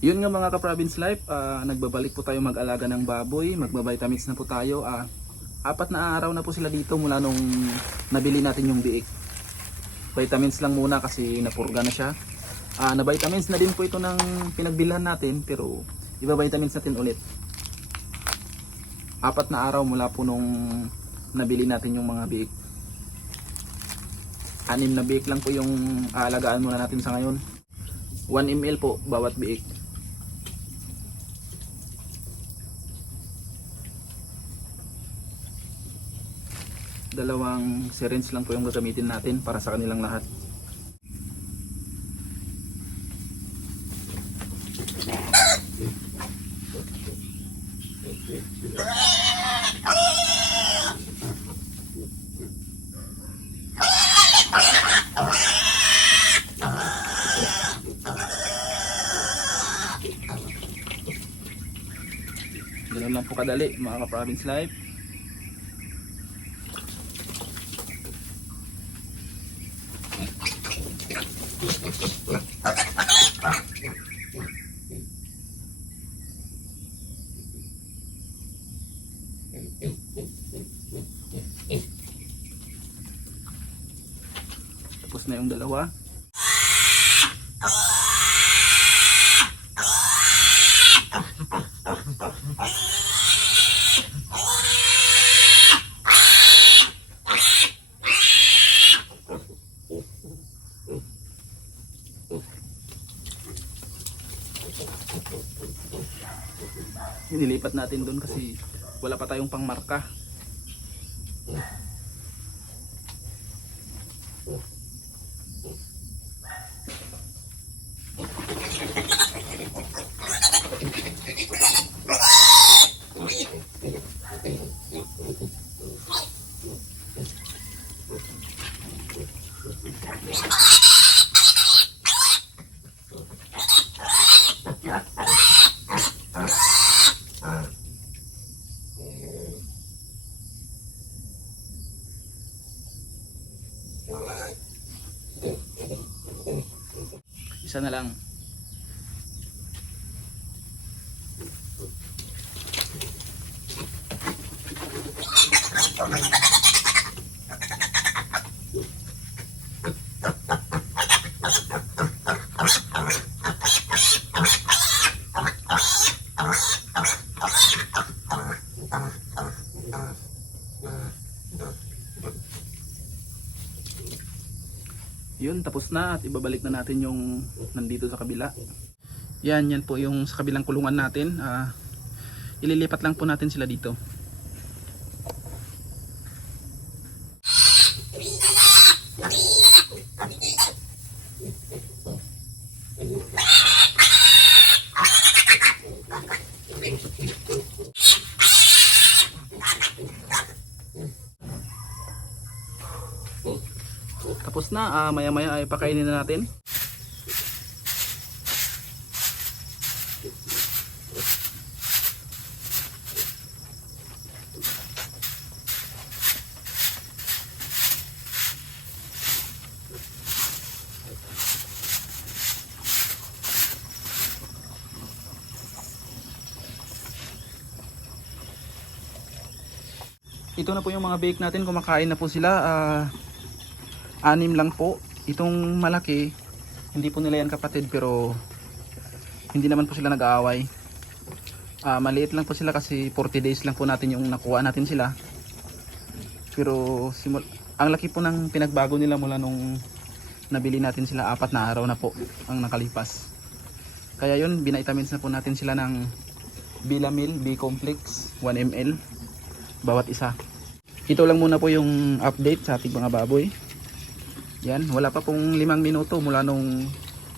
Yun nga mga ka-province life, nagbabalik po tayo mag-alaga ng baboy, magbabitamins na po tayo. 4 na araw na po sila dito mula nung nabili natin yung biik. Vitamins lang muna kasi napurga na siya. Na-vitamins na din po ito ng pinagbilhan natin, pero iba-vitamins natin ulit. 4 na araw mula po nung nabili natin yung mga biik. 6 na biik lang po yung aalagaan muna natin sa ngayon. 1 ml po bawat biik. Dalawang syringe lang po yung gagamitin natin para sa kanilang lahat. Ganun lang po kadali mga ka-province life. Tapos na yung dalawa. Nilipat natin doon kasi wala pa tayong pangmarka. Isa na lang. Yun, tapos na at ibabalik na natin yung nandito sa kabila. Yan po yung sa kabilang kulungan natin. Ililipat lang po natin sila dito. Tapos na, maya maya ay pakainin na natin. Ito na po yung mga bake natin, kumakain na po sila. 6 lang po. Itong malaki, hindi po nila yan kapatid, pero hindi naman po sila nag-aaway. Maliit lang po sila kasi 40 days lang po natin yung nakuha natin sila. Pero ang laki po ng pinagbago nila mula nung nabili natin sila. 4 na araw na po ang nakalipas. Kaya yun, binitamins na po natin sila ng Bilamil B-Complex 1 ml bawat isa. Ito lang muna po yung update sa ating mga baboy. Yan, wala pa pong 5 minuto mula nung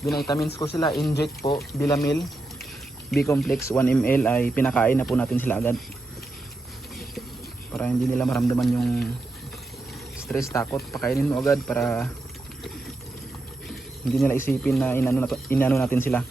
binitamins ko sila. Inject po, Bilamil B-Complex 1 ml ay pinakain na po natin sila agad. Para hindi nila maramdaman yung stress, takot. Pakainin mo agad para hindi nila isipin na inano natin sila.